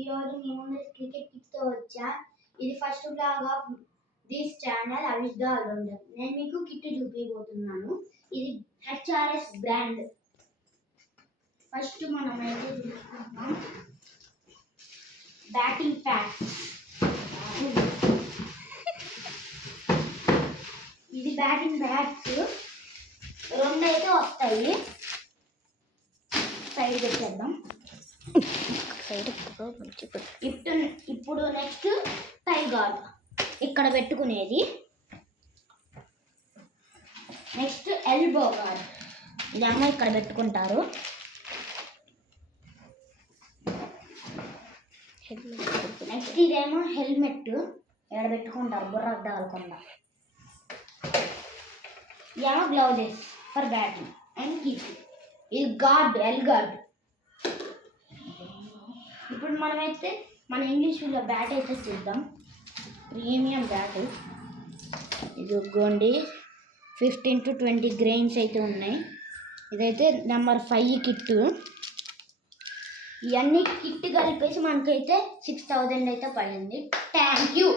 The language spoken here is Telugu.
ఈరోజు మీ ముందు క్రికెట్ కిట్తో వచ్చా. ఇది first blog of this channel Avish the allrounder. నేను మీకు కిట్ చూపించబోతున్నాను. ఇది హెచ్ఆర్ఎస్ బ్రాండ్. ఫస్ట్ మనం అయితే చూసుకుంటాం బ్యాటింగ్ ప్యాడ్. ఇది బ్యాటింగ్ బ్యాట్స్ రెండు అయితే వస్తాయి. సైడ్ పెట్టేద్దాం. ఇప్పుడు నెక్స్ట్ టై గార్డ్ ఇక్కడ పెట్టుకునేది. నెక్స్ట్ ఎల్బో గార్డ్ ఇదేమో ఇక్కడ పెట్టుకుంటారు. నెక్స్ట్ ఇదేమో హెల్మెట్ ఇక్కడ పెట్టుకుంటారు బుర్ర తగలకుండా. ఇదేమో gloves for batting and keeping. ఇది గార్డ్ ఎల్ గార్డ్. ఇప్పుడు మనమైతే మన ఇంగ్లీష్లో బ్యాట్ అయితే చూద్దాం. ప్రీమియం బ్యాట్ ఇది గోండి 15 to 20 గ్రెయిన్స్ అయితే ఉన్నాయి. ఇదైతే నెంబర్ 5 కిట్. ఇవన్నీ కిట్ కలిపేసి మనకైతే 6000 అయితే పడింది. Thank you.